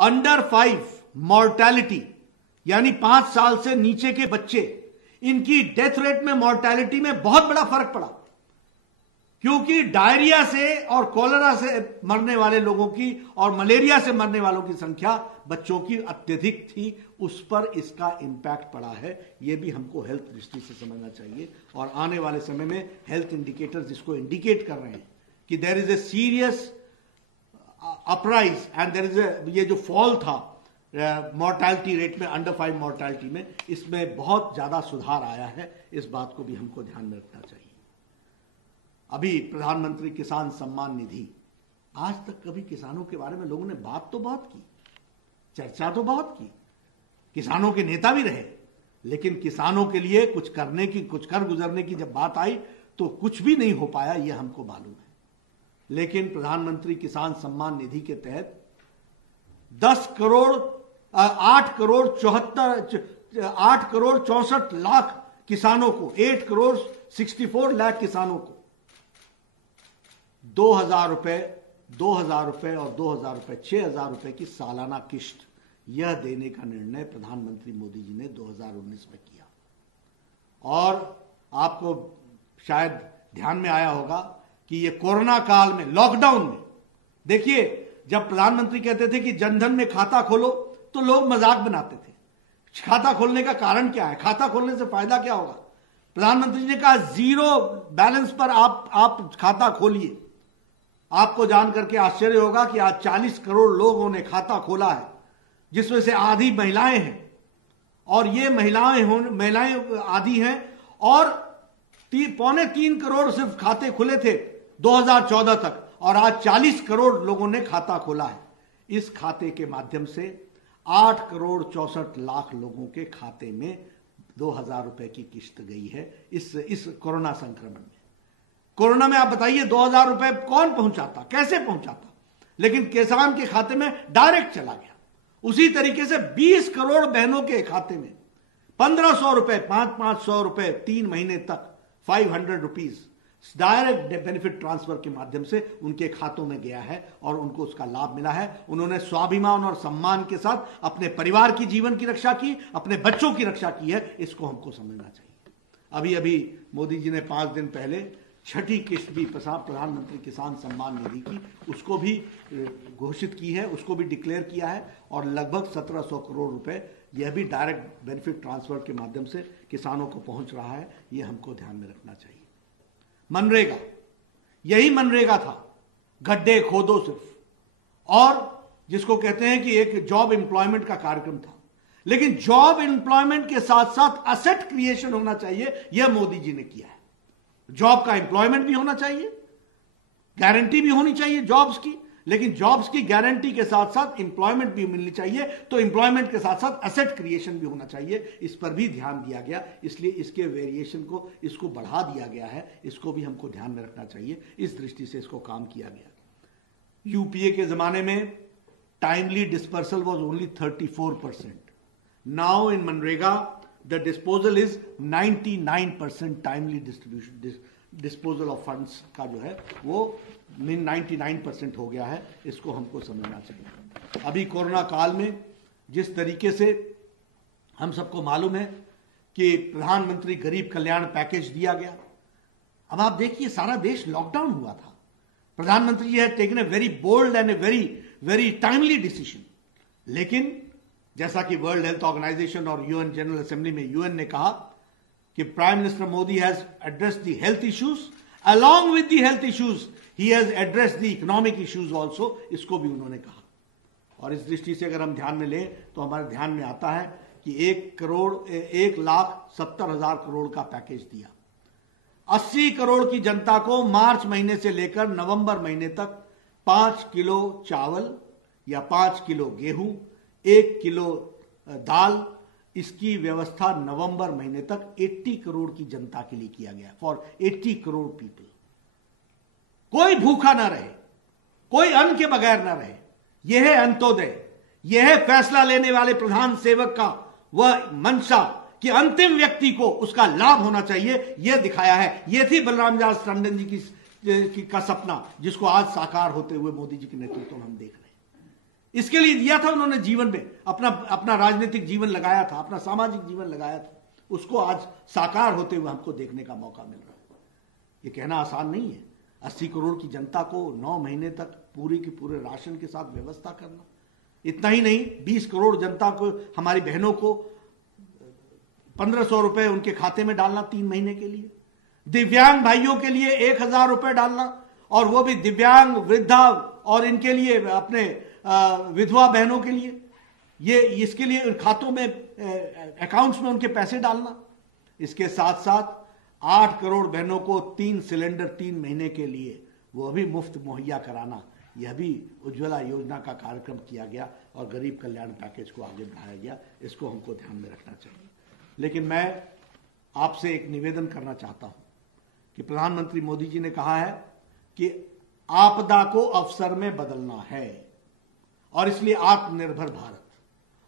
Under 5 mortality, यानी 5 साल से नीचे के बच्चे, इनकी डेथ रेट में, मॉर्टैलिटी में बहुत बड़ा फर्क पड़ा, क्योंकि डायरिया से और कॉलेरा से मरने वाले लोगों की और मलेरिया से मरने वालों की संख्या बच्चों की अत्यधिक थी। उस पर इसका इंपैक्ट पड़ा है। यह भी हमको हेल्थ दृष्टि से समझना चाहिए, और आने वाले समय में हेल्थ इंडिकेटर्स इसको इंडिकेट कर रहे हैं कि there is a serious uprise and there is ये जो फॉल था मॉर्टैलिटी रेट में, अंडर 5 मॉर्टैलिटी में, इसमें बहुत ज्यादा सुधार आया है। इस बात को भी हमको ध्यान में रखना चाहिए। अभी प्रधानमंत्री किसान सम्मान निधि, आज तक कभी किसानों के बारे में लोगों ने बात तो बहुत की, चर्चा तो बहुत की, किसानों के नेता भी रहे, लेकिन किसानों के लिए कुछ करने की, कुछ कर गुजरने की जब बात आई तो कुछ भी नहीं हो पाया, यह हमको मालूम है। लेकिन प्रधानमंत्री किसान सम्मान निधि के तहत 8 करोड़ 64 लाख किसानों को, 8 करोड़ 64 लाख किसानों को 2,000 रुपए और 2,000 रुपए, 6,000 रुपए की सालाना किश्त, यह देने का निर्णय प्रधानमंत्री मोदी जी ने 2019 में किया। और आपको शायद ध्यान में आया होगा कि ये कोरोना काल में, लॉकडाउन में, देखिए जब प्रधानमंत्री कहते थे कि जनधन में खाता खोलो तो लोग मजाक बनाते थे। खाता खोलने का कारण क्या है, खाता खोलने से फायदा क्या होगा? प्रधानमंत्री ने कहा जीरो बैलेंस पर आप खाता खोलिए। आपको जान करके आश्चर्य होगा कि आज 40 करोड़ लोगों ने खाता खोला है, जिसमें से आधी महिलाएं हैं, और ये महिलाएं आधी हैं, और 3.25 करोड़ सिर्फ खाते खुले थे 2014 तक, और आज 40 करोड़ लोगों ने खाता खोला है। इस खाते के माध्यम से 8 करोड़ 64 लाख लोगों के खाते में 2,000 रुपए की किश्त गई है इस कोरोना संक्रमण में। कोरोना में आप बताइए 2,000 रुपए कौन पहुंचाता, कैसे पहुंचाता? लेकिन किसान के खाते में डायरेक्ट चला गया। उसी तरीके से 20 करोड़ बहनों के खाते में 1,500 रुपए, 500 रुपए 3 महीने तक, 500 रुपीज डायरेक्ट बेनिफिट ट्रांसफर के माध्यम से उनके खातों में गया है, और उनको उसका लाभ मिला है। उन्होंने स्वाभिमान और सम्मान के साथ अपने परिवार की जीवन की रक्षा की, अपने बच्चों की रक्षा की है। इसको हमको समझना चाहिए। अभी अभी मोदी जी ने 5 दिन पहले छठी किश्त भी प्रधानमंत्री किसान सम्मान निधि की, उसको भी घोषित की है, उसको भी डिक्लेयर किया है, और लगभग 1,700 करोड़ रुपए यह भी डायरेक्ट बेनिफिट ट्रांसफर के माध्यम से किसानों को पहुंच रहा है। यह हमको ध्यान में रखना चाहिए। मनरेगा, यही मनरेगा था, गड्ढे खोदो सिर्फ, और जिसको कहते हैं कि एक जॉब एम्प्लॉयमेंट का कार्यक्रम था। लेकिन जॉब एम्प्लॉयमेंट के साथ साथ असेट क्रिएशन होना चाहिए, यह मोदी जी ने किया है। जॉब का एम्प्लॉयमेंट भी होना चाहिए, गारंटी भी होनी चाहिए जॉब्स की, लेकिन जॉब्स की गारंटी के साथ साथ एम्प्लॉयमेंट भी मिलनी चाहिए, तो एम्प्लॉयमेंट के साथ साथ एसेट क्रिएशन भी होना चाहिए। इस पर भी ध्यान दिया गया, इसलिए इसके वेरिएशन को, इसको बढ़ा दिया गया है। इसको भी हमको ध्यान में रखना चाहिए। इस दृष्टि से इसको काम किया गया। यूपीए के जमाने में timely dispersal was only 34%। Now in MNREGA the disposal is 99% timely disposal of funds का जो है वो 99% हो गया है। इसको हमको समझना चाहिए। अभी कोरोना काल में जिस तरीके से हम सबको मालूम है कि प्रधानमंत्री गरीब कल्याण पैकेज दिया गया। अब आप देखिए सारा देश लॉकडाउन हुआ था। प्रधानमंत्री ji have taken a very bold and a very timely decision. लेकिन जैसा कि वर्ल्ड हेल्थ ऑर्गेनाइजेशन और यूएन जनरल असेंबली में यूएन ने कहा कि prime minister Modi has addressed the health issues, along with the health issues he has addressed the economic issues also. इसको भी उन्होंने कहा। और इस दृष्टि से अगर हम ध्यान में लें तो हमारे ध्यान में आता है कि 1,70,000 करोड़ का पैकेज दिया। 80 करोड़ की जनता को मार्च महीने से लेकर नवंबर महीने तक 5 किलो चावल या 5 किलो गेहूं, 1 किलो दाल, इसकी व्यवस्था नवंबर महीने तक 80 करोड़ की जनता के लिए किया गया। For 80 crore people. कोई भूखा ना रहे, कोई अन्न के बगैर ना रहे। यह है अंत्योदय। यह है फैसला लेने वाले प्रधान सेवक का वह मंशा कि अंतिम व्यक्ति को उसका लाभ होना चाहिए। यह दिखाया है। यह थी बलराम दास टंडन जी का सपना, जिसको आज साकार होते हुए मोदी जी के नेतृत्व में हम देख रहे हैं। इसके लिए दिया था उन्होंने, जीवन में अपना अपना राजनीतिक जीवन लगाया था, अपना सामाजिक जीवन लगाया था, उसको आज साकार होते हुए हमको देखने का मौका मिल रहा है। ये कहना आसान नहीं है। 80 करोड़ की जनता को 9 महीने तक पूरी की पूरे राशन के साथ व्यवस्था करना, इतना ही नहीं 20 करोड़ जनता को, हमारी बहनों को 1500 रुपए उनके खाते में डालना 3 महीने के लिए, दिव्यांग भाइयों के लिए 1000 रुपए डालना, और वो भी दिव्यांग, वृद्धा और इनके लिए अपने विधवा बहनों के लिए, ये इसके लिए खातों में, अकाउंट्स में उनके पैसे डालना। इसके साथ साथ 8 करोड़ बहनों को 3 सिलेंडर 3 महीने के लिए वो भी मुफ्त मुहैया कराना, यह भी उज्ज्वला योजना का कार्यक्रम किया गया और गरीब कल्याण पैकेज को आगे बढ़ाया गया। इसको हमको ध्यान में रखना चाहिए। लेकिन मैं आपसे एक निवेदन करना चाहता हूं कि प्रधानमंत्री मोदी जी ने कहा है कि आपदा को अवसर में बदलना है, और इसलिए आत्मनिर्भर भारत,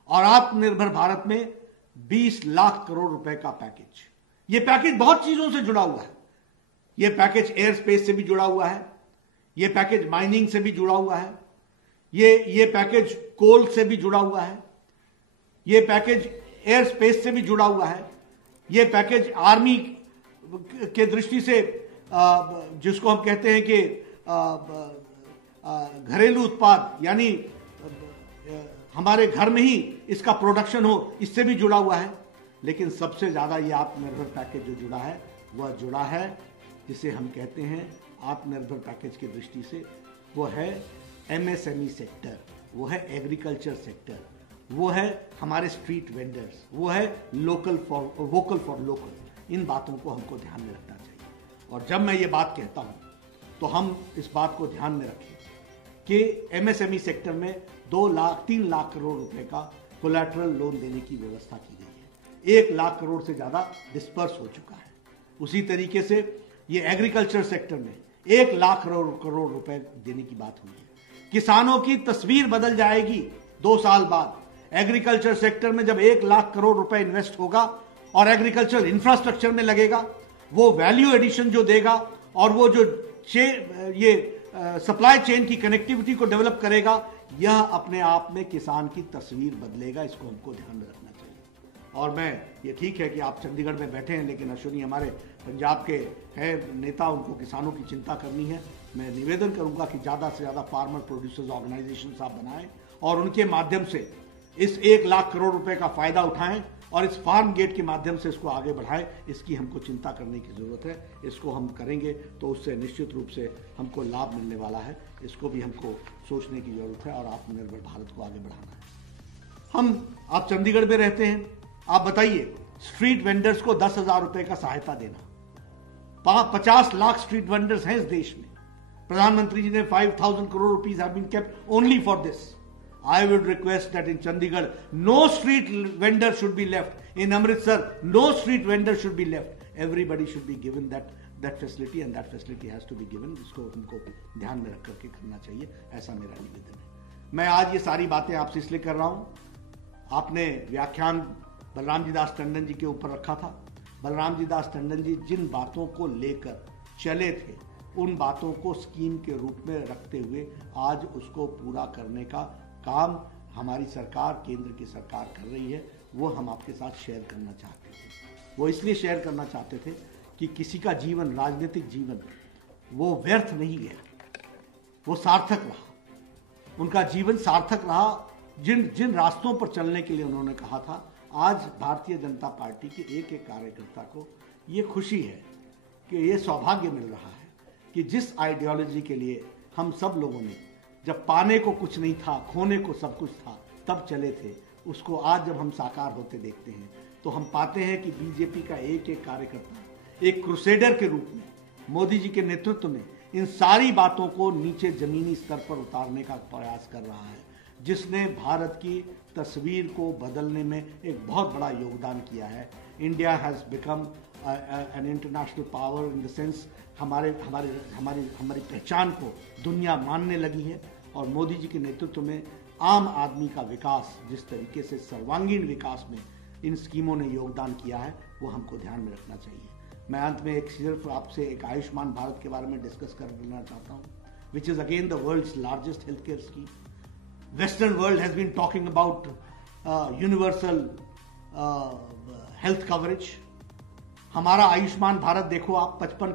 और आत्मनिर्भर भारत में 20 लाख करोड़ रुपए का पैकेज। यह पैकेज बहुत चीजों से जुड़ा हुआ है। यह पैकेज एयर स्पेस से भी जुड़ा हुआ है, यह पैकेज माइनिंग से भी जुड़ा हुआ है, यह पैकेज कोल से भी जुड़ा हुआ है, यह पैकेज एयर स्पेस से भी जुड़ा हुआ है, यह पैकेज आर्मी के दृष्टि से जिसको हम कहते हैं कि घरेलू उत्पाद, यानी हमारे घर में ही इसका प्रोडक्शन हो, इससे भी जुड़ा हुआ है। लेकिन सबसे ज्यादा यह आत्मनिर्भर पैकेज जो जुड़ा है, वह जुड़ा है जिसे हम कहते हैं आत्मनिर्भर पैकेज की दृष्टि से, वो है एमएसएमई सेक्टर, वो है एग्रीकल्चर सेक्टर, वो है हमारे स्ट्रीट वेंडर्स, वो है वोकल फॉर लोकल। इन बातों को हमको ध्यान में रखना चाहिए। और जब मैं ये बात कहता हूं तो हम इस बात को ध्यान में रखें कि एमएसएमई सेक्टर में 3 लाख करोड़ रुपए का कोलैटरल लोन देने की व्यवस्था की गई है। 1 लाख करोड़ से ज्यादा डिस्पर्स हो चुका है। उसी तरीके से ये एग्रीकल्चर सेक्टर में 1 लाख करोड़ रुपए देने की बात हुई है। किसानों की तस्वीर बदल जाएगी 2 साल बाद। एग्रीकल्चर सेक्टर में जब 1 लाख करोड़ रुपए इन्वेस्ट होगा और एग्रीकल्चर इंफ्रास्ट्रक्चर में लगेगा, वो वैल्यू एडिशन जो देगा और वो जो सप्लाई चेन की कनेक्टिविटी को डेवलप करेगा, यह अपने आप में किसान की तस्वीर बदलेगा। इसको हमको ध्यान में रखना चाहिए। और मैं, ये ठीक है कि आप चंडीगढ़ में बैठे हैं, लेकिन अश्विनी हमारे पंजाब के हैं नेता, उनको किसानों की चिंता करनी है। मैं निवेदन करूंगा कि ज्यादा से ज्यादा फार्मर प्रोड्यूसर्स ऑर्गेनाइजेशन आप बनाएं और उनके माध्यम से इस 1 लाख करोड़ रुपए का फायदा उठाएं और इस फार्म गेट के माध्यम से इसको आगे बढ़ाएं। इसकी हमको चिंता करने की जरूरत है। इसको हम करेंगे तो उससे निश्चित रूप से हमको लाभ मिलने वाला है। इसको भी हमको सोचने की जरूरत है और आत्मनिर्भर भारत को आगे बढ़ाना है। आप चंडीगढ़ में रहते हैं, आप बताइए, स्ट्रीट वेंडर्स को 10,000 रुपए का सहायता देना, 50 लाख स्ट्रीट वेंडर्स हैं इस देश में। प्रधानमंत्री जी ने 5,000 crore rupees have been kept only for this. I would request that in Chandigarh, no street vendor should be left. In Amritsar, no street vendor should be left. Everybody should be given that facility, and that facility has to be given. इसको हमको ध्यान में रख करके करना चाहिए, ऐसा मेरा निवेदन है। मैं आज ये सारी बातें आपसे इसलिए कर रहा हूं, आपने व्याख्यान बलराम जी दास टंडन जी के ऊपर रखा था। बलराम जी दास टंडन जी जिन बातों को लेकर चले थे, उन बातों को स्कीम के रूप में रखते हुए आज उसको पूरा करने का काम हमारी सरकार, केंद्र की सरकार कर रही है। वो हम आपके साथ शेयर करना चाहते थे। वो इसलिए शेयर करना चाहते थे कि किसी का जीवन, राजनीतिक जीवन, वो व्यर्थ नहीं गया, वो सार्थक रहा। उनका जीवन सार्थक रहा। जिन रास्तों पर चलने के लिए उन्होंने कहा था, आज भारतीय जनता पार्टी के एक एक कार्यकर्ता को ये खुशी है कि ये सौभाग्य मिल रहा है कि जिस आइडियोलॉजी के लिए हम सब लोगों ने, जब पाने को कुछ नहीं था, खोने को सब कुछ था, तब चले थे, उसको आज जब हम साकार होते देखते हैं तो हम पाते हैं कि बीजेपी का एक एक कार्यकर्ता एक क्रूसेडर के रूप में मोदी जी के नेतृत्व में इन सारी बातों को नीचे जमीनी स्तर पर उतारने का प्रयास कर रहा है, जिसने भारत की तस्वीर को बदलने में एक बहुत बड़ा योगदान किया है। India has become an international power in the sense हमारी पहचान को दुनिया मानने लगी है। और मोदी जी के नेतृत्व में आम आदमी का विकास, जिस तरीके से सर्वांगीण विकास में इन स्कीमों ने योगदान किया है, वो हमको ध्यान में रखना चाहिए। मैं अंत में सिर्फ आपसे एक आयुष्मान भारत के बारे में डिस्कस करना चाहता हूँ, which is again the world's largest health care scheme. Western world has been talking about universal health coverage. हमारा आयुष्मान भारत देखो आप 55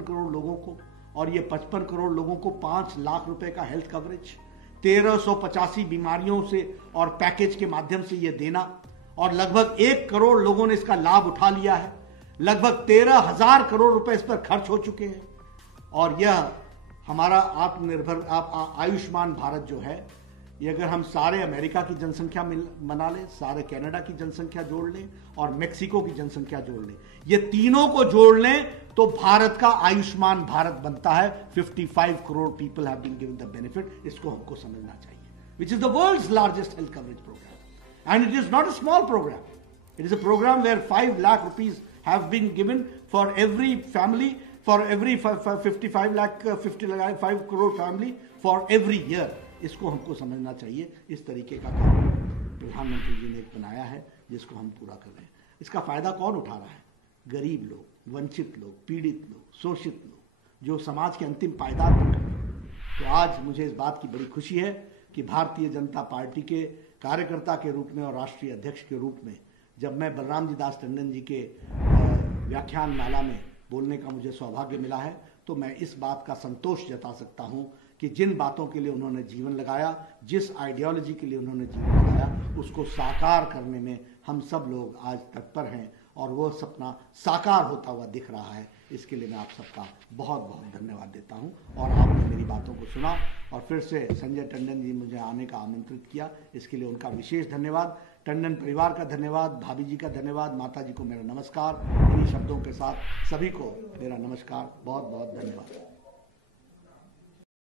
करोड़ लोगों को, और ये 55 करोड़ लोगों को 5 लाख रुपए का हेल्थ कवरेज, 1385 बीमारियों से और पैकेज के माध्यम से ये देना, और लगभग 1 करोड़ लोगों ने इसका लाभ उठा लिया है। लगभग 13,000 करोड़ रुपए इस पर खर्च हो चुके हैं। और यह हमारा आत्मनिर्भर आयुष्मान भारत जो है, ये अगर हम सारे अमेरिका की जनसंख्या बना लें, सारे कनाडा की जनसंख्या जोड़ लें और मेक्सिको की जनसंख्या जोड़ लें, ये तीनों को जोड़ लें तो भारत का आयुष्मान भारत बनता है। 55 crore people have been given the benefit. इसको हमको समझना चाहिए, which is the world's largest health coverage program, and it is not a small program. It is a program where 5 lakh rupees have been given for every family, for every 55 crore family for every year. इसको हमको समझना चाहिए। इस तरीके का काम प्रधानमंत्री जी ने एक बनाया है जिसको हम पूरा कर रहे हैं। इसका फायदा कौन उठा रहा है? गरीब लोग, वंचित लोग, पीड़ित लोग, शोषित लोग, जो समाज के अंतिम पायदान पर खड़े हैं। तो आज मुझे इस बात की बड़ी खुशी है कि भारतीय जनता पार्टी के कार्यकर्ता के रूप में और राष्ट्रीय अध्यक्ष के रूप में जब मैं बलराम जी दास टंडन जी के व्याख्यान माला में बोलने का मुझे सौभाग्य मिला है, तो मैं इस बात का संतोष जता सकता हूं कि जिन बातों के लिए उन्होंने जीवन लगाया, जिस आइडियोलॉजी के लिए उन्होंने जीवन लगाया, उसको साकार करने में हम सब लोग आज तत्पर हैं, और वो सपना साकार होता हुआ दिख रहा है। इसके लिए मैं आप सबका बहुत बहुत धन्यवाद देता हूं। और आपने मेरी बातों को सुना और फिर से संजय टंडन जी मुझे आने का आमंत्रित किया, इसके लिए उनका विशेष धन्यवाद। टंडन परिवार का धन्यवाद, भाभी जी का धन्यवाद, माता जी को मेरा नमस्कार। इन्हीं शब्दों के साथ सभी को मेरा नमस्कार, बहुत बहुत धन्यवाद।